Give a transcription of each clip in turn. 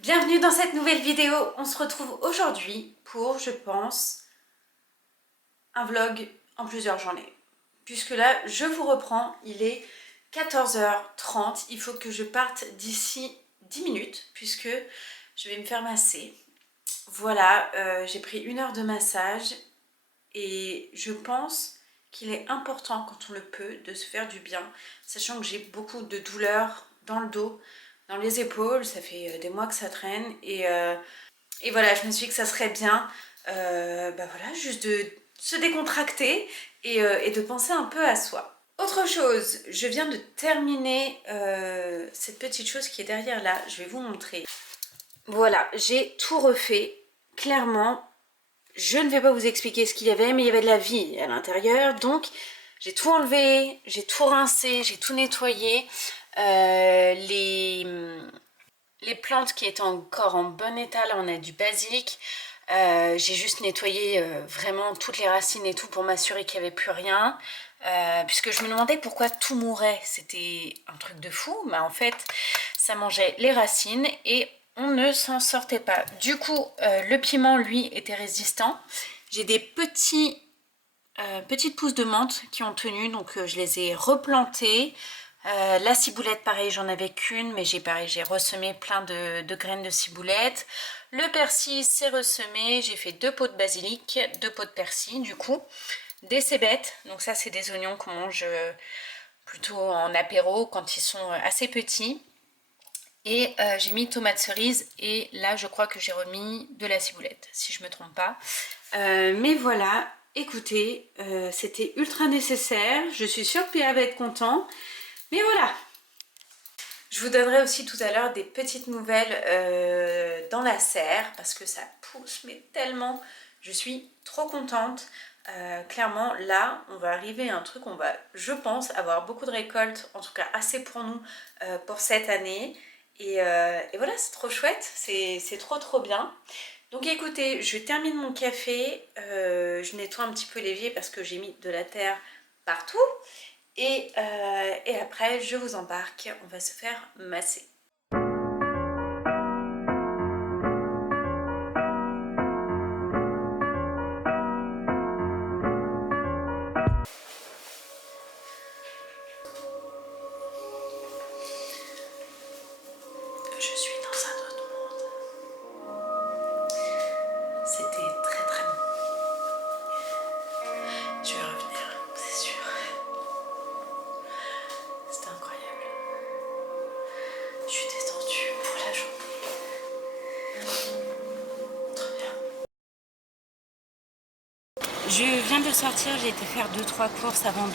Bienvenue dans cette nouvelle vidéo. On se retrouve aujourd'hui pour, je pense, un vlog en plusieurs journées. Puisque là, je vous reprends, il est 14h30. Il faut que je parte d'ici 10 minutes puisque je vais me faire masser. Voilà, j'ai pris 1 heure de massage et je pense qu'il est important quand on le peut de se faire du bien, sachant que j'ai beaucoup de douleurs dans le dos, dans les épaules, ça fait des mois que ça traîne et voilà, je me suis dit que ça serait bien voilà, juste de se décontracter et de penser un peu à soi. Autre chose, je viens de terminer cette petite chose qui est derrière là, je vais vous montrer. Voilà, j'ai tout refait, clairement. Je ne vais pas vous expliquer ce qu'il y avait, mais il y avait de la vie à l'intérieur. Donc, j'ai tout enlevé, j'ai tout rincé, j'ai tout nettoyé. Les plantes qui étaient encore en bon état, là on a du basilic. J'ai juste nettoyé vraiment toutes les racines et tout pour m'assurer qu'il n'y avait plus rien. Puisque je me demandais pourquoi tout mourait. C'était un truc de fou, mais en fait ça mangeait les racines et on ne s'en sortait pas. Du coup, le piment, lui, était résistant. J'ai des petites pousses de menthe qui ont tenu, donc je les ai replantées. La ciboulette, pareil, j'en avais qu'une, mais j'ai ressemé plein de graines de ciboulette. Le persil, c'est ressemé. J'ai fait 2 pots de basilic, 2 pots de persil, du coup. Des cébettes, donc ça, c'est des oignons qu'on mange plutôt en apéro quand ils sont assez petits. Et j'ai mis tomate cerise et là je crois que j'ai remis de la ciboulette si je me trompe pas. Mais voilà, écoutez, c'était ultra nécessaire. Je suis sûre que Péa va être content. Mais voilà. Je vous donnerai aussi tout à l'heure des petites nouvelles dans la serre parce que ça pousse mais tellement. Je suis trop contente. Clairement là on va arriver à un truc, on va je pense avoir beaucoup de récoltes, en tout cas assez pour nous pour cette année. Et voilà, c'est trop chouette, c'est trop bien. Donc écoutez, je termine mon café, je nettoie un petit peu l'évier parce que j'ai mis de la terre partout. Et après, je vous embarque, on va se faire masser. Je suis dans un autre monde. C'était très bon. Je vais revenir, c'est sûr. C'était incroyable. Je suis détendue pour la journée. Trop bien. Je viens de sortir, j'ai été faire 2-3 courses avant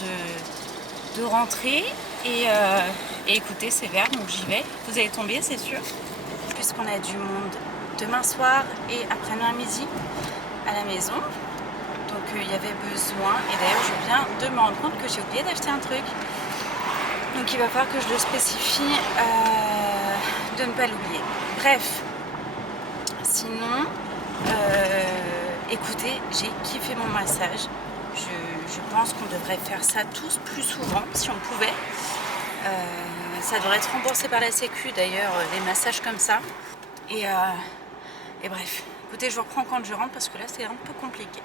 de rentrer. Et écoutez, c'est vert, donc j'y vais. Vous allez tomber, c'est sûr. Puisqu'on a du monde demain soir et après-demain midi à la maison. Donc il y avait besoin. Et d'ailleurs, je viens de me rendre compte que j'ai oublié d'acheter un truc. Donc il va falloir que je le spécifie de ne pas l'oublier. Bref, sinon, écoutez, j'ai kiffé mon massage. Je pense qu'on devrait faire ça tous plus souvent si on pouvait. Ça devrait être remboursé par la Sécu d'ailleurs, les massages comme ça. Et bref, écoutez, je vous reprends quand je rentre parce que là c'est un peu compliqué.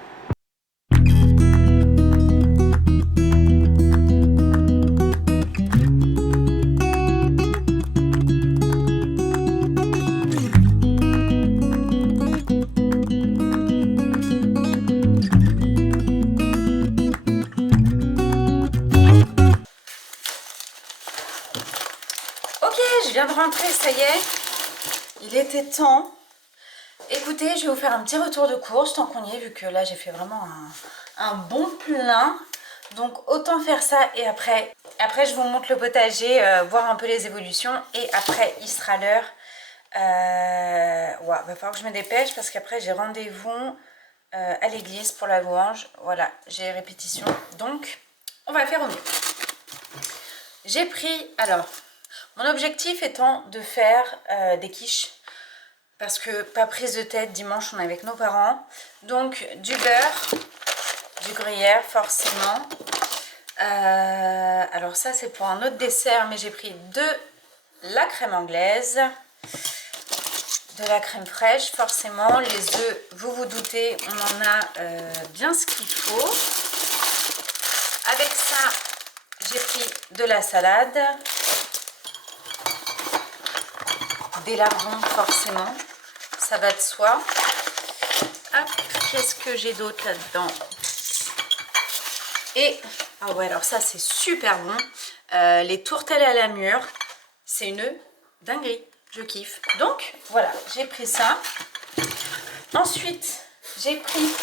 Ok, je viens de rentrer, ça y est. Il était temps. Écoutez, je vais vous faire un petit retour de course tant qu'on y est, vu que là j'ai fait vraiment un bon plein. Donc autant faire ça et après je vous montre le potager, voir un peu les évolutions. Et après il sera l'heure. Ouais, va falloir que je me dépêche parce qu'après j'ai rendez-vous à l'église pour la louange. Voilà, j'ai répétition. Donc on va faire au mieux. J'ai pris, alors, mon objectif étant de faire des quiches. Parce que pas prise de tête, dimanche on est avec nos parents. Donc du beurre, du gruyère forcément. Alors ça c'est pour un autre dessert, mais j'ai pris de la crème anglaise. de la crème fraîche, forcément. Les œufs, vous vous doutez, on en a bien ce qu'il faut. Avec ça, j'ai pris de la salade, des lardons forcément, ça va de soi. Hop, qu'est-ce que j'ai d'autre là-dedans? Et, ah ouais, alors ça c'est super bon, les tourtelles à la mûre, c'est une dinguerie, je kiffe. Donc voilà, j'ai pris ça. Ensuite, j'ai pris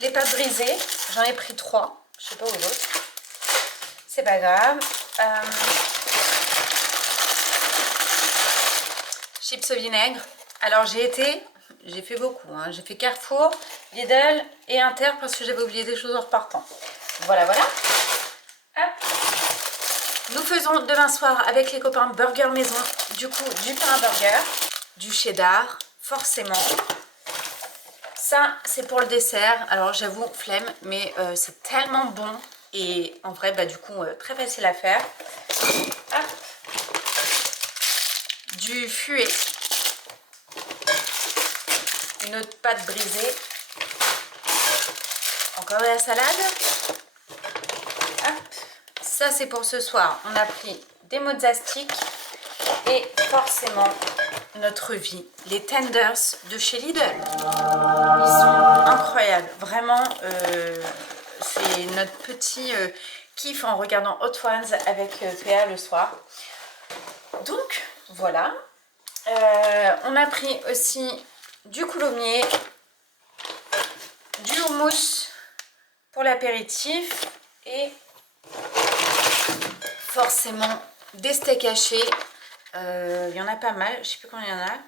les pâtes brisées, j'en ai pris 3, je sais pas où l'autre, c'est pas grave. Chips au vinaigre, alors j'ai fait beaucoup, hein. J'ai fait Carrefour, Lidl et Inter parce que j'avais oublié des choses en repartant. Voilà, voilà. Hop. Nous faisons demain soir avec les copains burger maison, du coup du pain à burger, du cheddar, forcément. Ça, c'est pour le dessert. Alors, j'avoue, flemme, mais c'est tellement bon. Et en vrai, bah, du coup, très facile à faire. Hop. Du fuet. Une autre pâte brisée. Encore de la salade. Hop. Ça, c'est pour ce soir. On a pris des mozzarella et forcément notre vie, les tenders de chez Lidl. Ils sont incroyables, vraiment. C'est notre petit kiff en regardant Hot Ones avec Théa le soir. Donc voilà. On a pris aussi du coulommiers, du houmous pour l'apéritif et forcément des steaks hachés. Il y en a pas mal, je sais plus combien il y en a.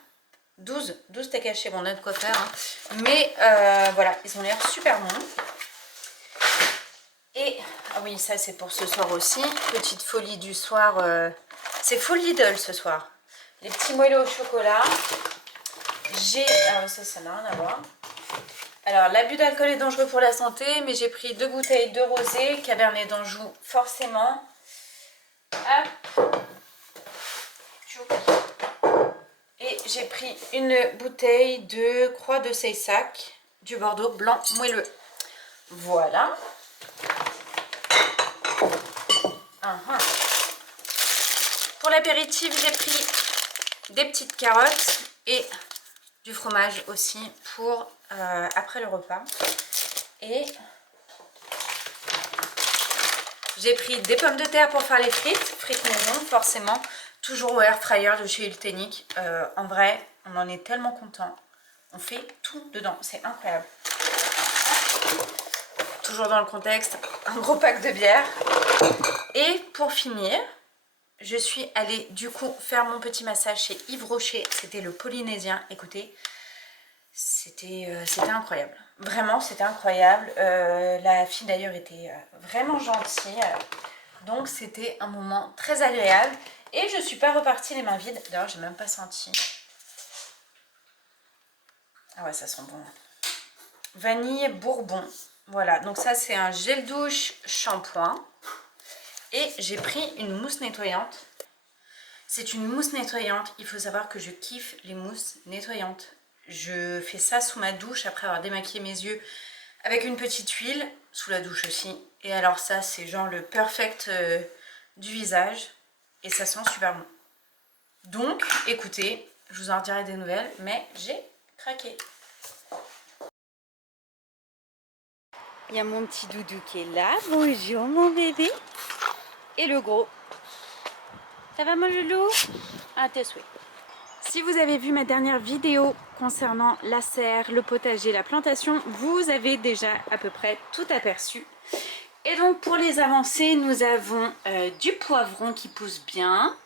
12 steaks hachés, bon, on a de quoi faire, hein. Mais voilà, ils ont l'air super bons. Et, ah oui, ça c'est pour ce soir aussi. Petite folie du soir. C'est full Lidl ce soir. Les petits moelleux au chocolat. J'ai, alors ça n'a rien à voir. Alors, l'abus d'alcool est dangereux pour la santé, mais j'ai pris 2 bouteilles de rosé, Cabernet d'Anjou, forcément. Hop. Et j'ai pris une bouteille de Croix de Seyssac, du Bordeaux blanc moelleux. Voilà. Pour l'apéritif, j'ai pris des petites carottes et du fromage aussi pour après le repas. Et j'ai pris des pommes de terre pour faire les frites maison forcément, toujours au air fryer de chez Ultenic. En vrai, on en est tellement content. On fait tout dedans, c'est incroyable. Toujours dans le contexte, un gros pack de bière. Et pour finir, je suis allée du coup faire mon petit massage chez Yves Rocher. C'était le Polynésien. Écoutez, c'était incroyable. Vraiment, c'était incroyable. La fille d'ailleurs était vraiment gentille. Donc c'était un moment très agréable. Et je ne suis pas repartie les mains vides. D'ailleurs, j'ai même pas senti. Ah ouais, ça sent bon. Vanille bourbon. Voilà, donc ça c'est un gel douche shampoing. Et j'ai pris une mousse nettoyante. C'est une mousse nettoyante. Il faut savoir que je kiffe les mousses nettoyantes. Je fais ça sous ma douche après avoir démaquillé mes yeux avec une petite huile, sous la douche aussi. Et alors ça c'est genre le perfect du visage. Et ça sent super bon. Donc écoutez, je vous en redirai des nouvelles, mais j'ai craqué. Il y a mon petit doudou qui est là. Bonjour mon bébé. Et le gros. Ça va mon loulou? À tes souhaits. Si vous avez vu ma dernière vidéo concernant la serre, le potager, la plantation, vous avez déjà à peu près tout aperçu. Et donc pour les avancées, nous avons du poivron qui pousse bien,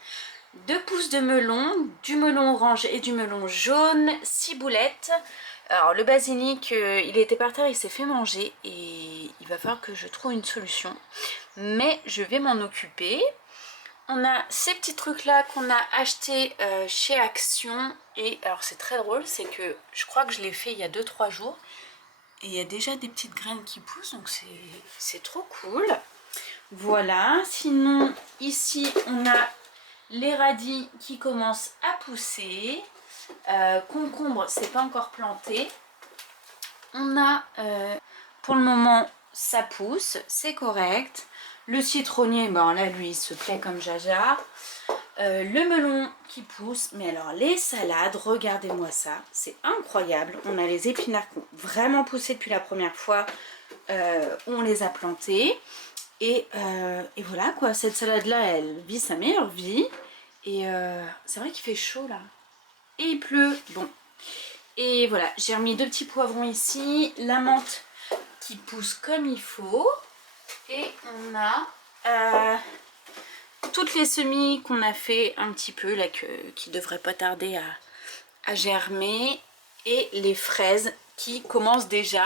2 pousses de melon, du melon orange et du melon jaune, 6 boulettes. Alors le basilic, il était par terre, il s'est fait manger et il va falloir que je trouve une solution. Mais je vais m'en occuper. On a ces petits trucs là qu'on a acheté chez Action. Et alors c'est très drôle, c'est que je crois que je l'ai fait il y a 2-3 jours. Et il y a déjà des petites graines qui poussent, donc c'est trop cool. Voilà, sinon ici on a Les radis qui commencent à pousser. Concombre, c'est pas encore planté. On a, pour le moment, ça pousse, c'est correct. Le citronnier, ben là, lui, il se plaît comme jaja. Le melon qui pousse. Mais alors, les salades, regardez-moi ça. C'est incroyable. On a les épinards qui ont vraiment poussé depuis la première fois. On les a plantés. Et voilà quoi, cette salade-là, elle vit sa meilleure vie. Et c'est vrai qu'il fait chaud là. Et il pleut. Bon. Et voilà, j'ai remis 2 petits poivrons ici. La menthe qui pousse comme il faut. Et on a toutes les semis qu'on a fait un petit peu là, qui devraient pas tarder à germer. Et les fraises qui commencent déjà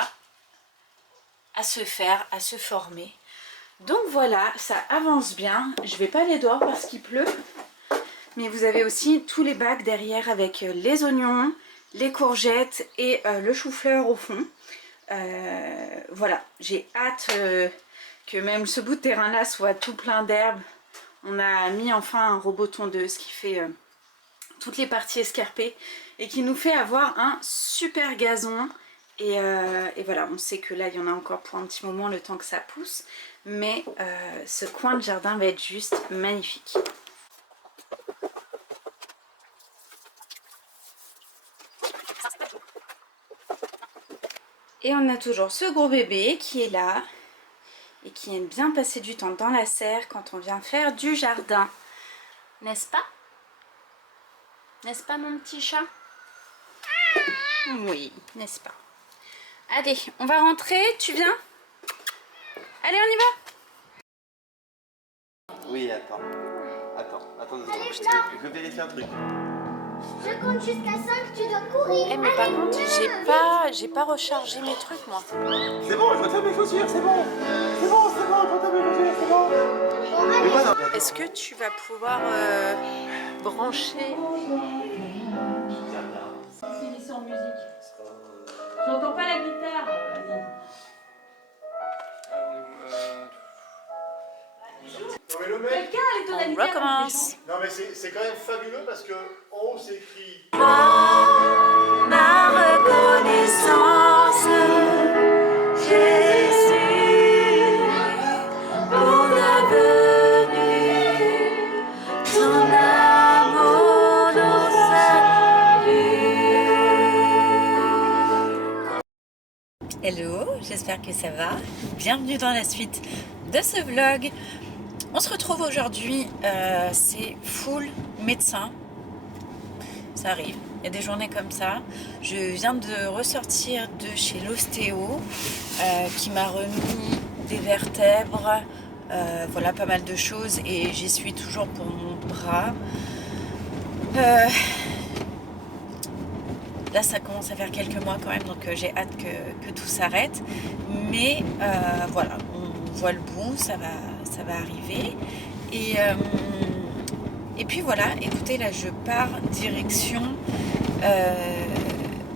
à se faire, à se former. Donc voilà, ça avance bien. Je vais pas aller dehors parce qu'il pleut. Mais vous avez aussi tous les bacs derrière avec les oignons, les courgettes et le chou-fleur au fond. Voilà, j'ai hâte que même ce bout de terrain là soit tout plein d'herbes. On a mis enfin un robot tondeuse qui fait toutes les parties escarpées et qui nous fait avoir un super gazon. Et voilà, on sait que là il y en a encore pour un petit moment le temps que ça pousse. Mais ce coin de jardin va être juste magnifique. Et on a toujours ce gros bébé qui est là et qui aime bien passer du temps dans la serre quand on vient faire du jardin. N'est-ce pas? N'est-ce pas mon petit chat? Oui, n'est-ce pas? Allez, on va rentrer, tu viens? Allez, on y va? Oui, attends. Attends 2 secondes. Je veux vérifier un truc. Je compte jusqu'à 5, tu dois courir. Eh mais par contre, j'ai pas rechargé mes trucs moi. C'est bon, je retire mes chaussures, c'est bon. C'est bon, je retire mes chaussures, c'est bon. Mais moi, non. Est-ce que tu vas pouvoir brancher sans musique? J'entends pas la guitare. Non mais le mec, On recommence. non mais c'est quand même fabuleux parce que en haut c'est écrit. Ma reconnaissance, Jésus, pour la venue, ton amour nous salue. Hello, j'espère que ça va. Bienvenue dans la suite de ce vlog. On se retrouve aujourd'hui, c'est full médecin. Ça arrive, il y a des journées comme ça. Je viens de ressortir de chez l'ostéo qui m'a remis des vertèbres, voilà pas mal de choses et j'y suis toujours pour mon bras. Là ça commence à faire quelques mois quand même donc j'ai hâte que tout s'arrête. Mais voilà, on voit le bout, ça va arriver. Et puis voilà, écoutez, là je pars direction,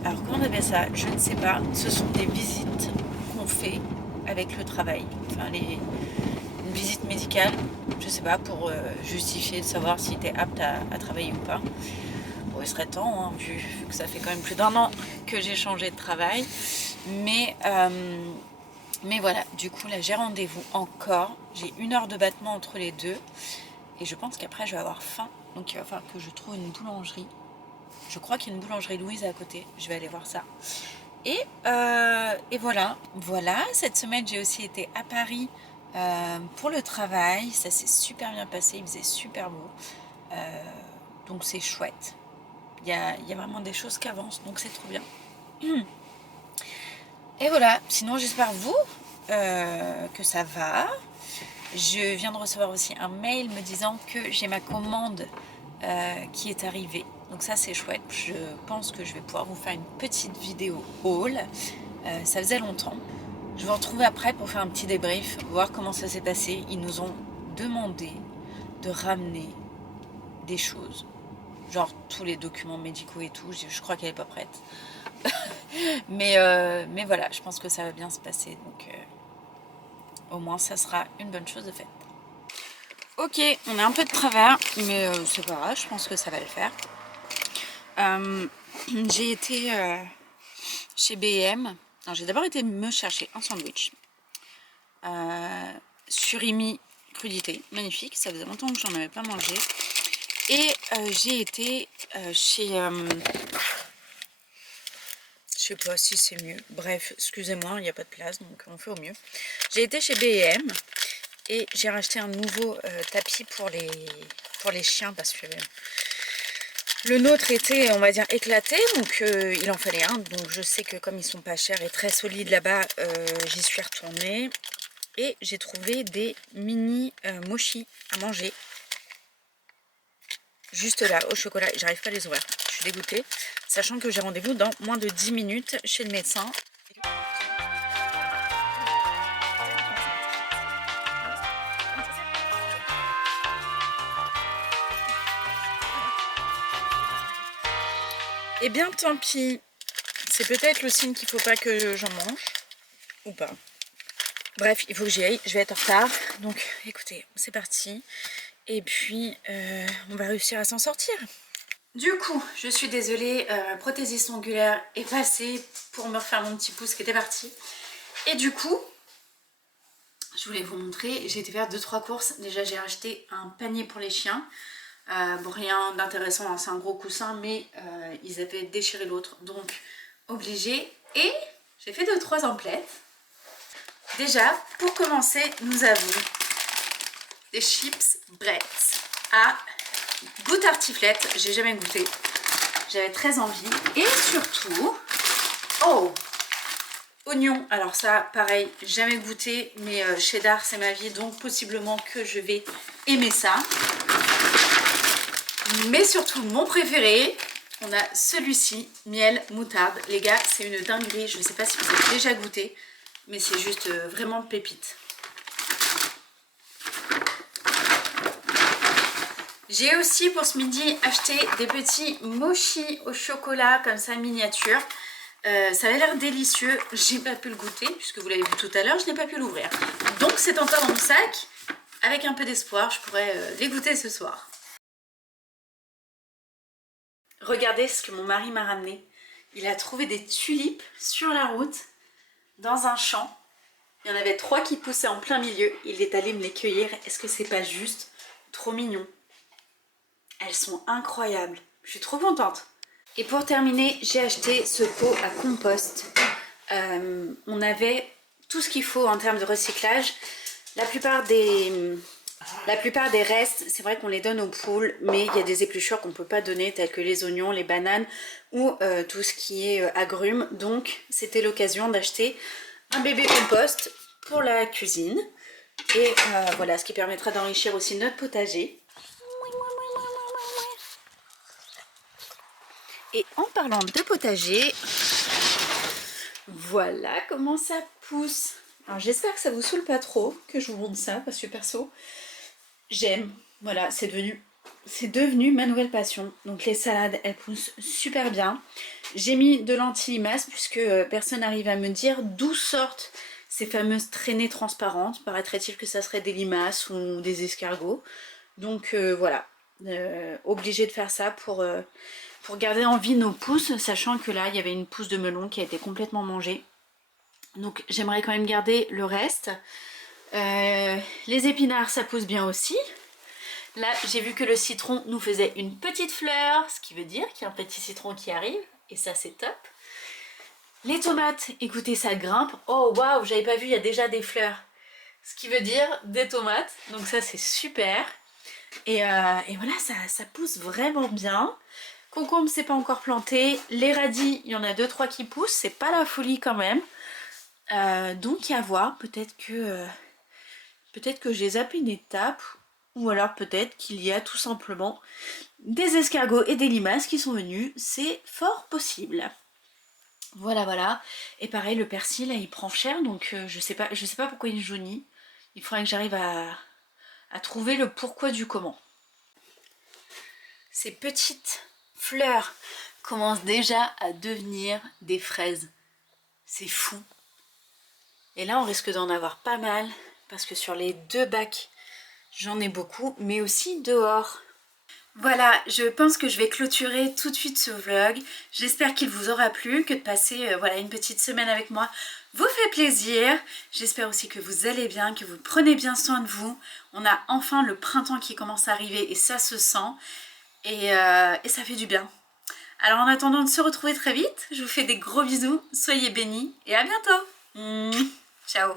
alors comment on appelle ça? Je ne sais pas, ce sont des visites qu'on fait avec le travail, enfin une visite médicale, je sais pas, pour justifier de savoir si tu es apte à travailler ou pas. Bon, il serait temps, hein, vu que ça fait quand même plus d'1 an que j'ai changé de travail, mais voilà, du coup là j'ai rendez-vous encore, j'ai 1 heure de battement entre les deux. Et je pense qu'après je vais avoir faim. Donc il va falloir que je trouve une boulangerie. Je crois qu'il y a une boulangerie Louise à côté. Je vais aller voir ça. Et voilà. Cette semaine j'ai aussi été à Paris pour le travail. Ça s'est super bien passé. Il faisait super beau. Donc c'est chouette. Il y a vraiment des choses qui avancent. Donc c'est trop bien. Et voilà. Sinon j'espère vous que ça va. Je viens de recevoir aussi un mail me disant que j'ai ma commande qui est arrivée. Donc ça c'est chouette. Je pense que je vais pouvoir vous faire une petite vidéo haul. Ça faisait longtemps. Je vais vous retrouver après pour faire un petit débrief, voir comment ça s'est passé. Ils nous ont demandé de ramener des choses. Genre tous les documents médicaux et tout. Je crois qu'elle n'est pas prête. mais voilà, je pense que ça va bien se passer. Donc au moins ça sera une bonne chose de faite. Ok, on a un peu de travers, mais c'est pas grave, je pense que ça va le faire. J'ai été chez B&M. J'ai d'abord été me chercher un sandwich. Surimi crudité, magnifique, ça faisait longtemps que j'en avais pas mangé. Et j'ai été chez... je sais pas si c'est mieux. Bref, excusez-moi, il n'y a pas de place, donc on fait au mieux. J'ai été chez B&M et j'ai racheté un nouveau tapis pour les chiens parce que le nôtre était, on va dire, éclaté, donc il en fallait un. Donc je sais que comme ils sont pas chers et très solides là-bas, j'y suis retournée. Et j'ai trouvé des mini mochis à manger. Juste là, au chocolat. J'arrive pas à les ouvrir. Je suis dégoûtée. Sachant que j'ai rendez-vous dans moins de 10 minutes chez le médecin. Eh bien, tant pis. C'est peut-être le signe qu'il faut pas que j'en mange. Ou pas. Bref, il faut que j'y aille. Je vais être en retard. Donc, écoutez, c'est parti. Et puis, on va réussir à s'en sortir. Du coup, je suis désolée, prothésiste ongulaire est passée pour me refaire mon petit pouce qui était parti. Et du coup, je voulais vous montrer, j'ai été faire 2-3 courses. Déjà, j'ai acheté un panier pour les chiens. Bon, rien d'intéressant, hein, c'est un gros coussin, mais ils avaient déchiré l'autre, donc obligé. Et j'ai fait 2-3 emplettes. Déjà, pour commencer, nous avons des chips Bretz à goût tartiflette. J'ai jamais goûté, j'avais très envie. Et surtout, oh, oignon. Alors ça, pareil, jamais goûté, mais cheddar c'est ma vie, donc possiblement que je vais aimer ça. Mais surtout, mon préféré, on a celui-ci, miel moutarde. Les gars, c'est une dinguerie. Je ne sais pas si vous avez déjà goûté, mais c'est juste vraiment pépite. J'ai aussi pour ce midi acheté des petits mochis au chocolat comme ça miniature. Ça avait l'air délicieux. J'ai pas pu le goûter puisque vous l'avez vu tout à l'heure, je n'ai pas pu l'ouvrir. Donc c'est encore dans mon sac. Avec un peu d'espoir, je pourrais les goûter ce soir. Regardez ce que mon mari m'a ramené. Il a trouvé des tulipes sur la route, dans un champ. Il y en avait 3 qui poussaient en plein milieu. Il est allé me les cueillir. Est-ce que c'est pas juste trop mignon? Elles sont incroyables. Je suis trop contente. Et pour terminer, j'ai acheté ce pot à compost. On avait tout ce qu'il faut en termes de recyclage. La plupart des restes, c'est vrai qu'on les donne aux poules, mais il y a des épluchures qu'on ne peut pas donner, telles que les oignons, les bananes ou tout ce qui est agrumes. Donc c'était l'occasion d'acheter un bébé compost pour la cuisine. Et voilà, ce qui permettra d'enrichir aussi notre potager. Et en parlant de potager, voilà comment ça pousse. Alors j'espère que ça vous saoule pas trop que je vous montre ça, parce que perso, j'aime. Voilà, c'est devenu ma nouvelle passion. Donc les salades, elles poussent super bien. J'ai mis de l'anti-limace puisque personne n'arrive à me dire d'où sortent ces fameuses traînées transparentes. Paraîtrait-il que ça serait des limaces ou des escargots. Donc voilà, obligé de faire ça pour garder en vie nos pousses, sachant que là, il y avait une pousse de melon qui a été complètement mangée. Donc j'aimerais quand même garder le reste. Les épinards, ça pousse bien aussi. Là, j'ai vu que le citron nous faisait une petite fleur, ce qui veut dire qu'il y a un petit citron qui arrive. Et ça, c'est top. Les tomates, écoutez, ça grimpe. Oh, waouh, j'avais pas vu, il y a déjà des fleurs. Ce qui veut dire des tomates. Donc ça, c'est super. Et voilà, ça pousse vraiment bien. Concombre, c'est pas encore planté. Les radis, il y en a 2-3 qui poussent. C'est pas la folie quand même. Donc, à voir. Peut-être que j'ai zappé une étape. Ou alors peut-être qu'il y a tout simplement des escargots et des limaces qui sont venus. C'est fort possible. Voilà, voilà. Et pareil, le persil, là, il prend cher. Donc, je sais pas pourquoi il jaunit. Il faudrait que j'arrive à trouver le pourquoi du comment. Ces petites fleurs commencent déjà à devenir des fraises. C'est fou. Et là, on risque d'en avoir pas mal parce que sur les 2 bacs j'en ai beaucoup, mais aussi dehors. Voilà, je pense que je vais clôturer tout de suite ce vlog. J'espère qu'il vous aura plu, que de passer voilà, une petite semaine avec moi vous fait plaisir. J'espère aussi que vous allez bien, que vous prenez bien soin de vous. On a enfin le printemps qui commence à arriver et ça se sent. Et ça fait du bien. Alors en attendant de se retrouver très vite, je vous fais des gros bisous, soyez bénis et à bientôt. Ciao.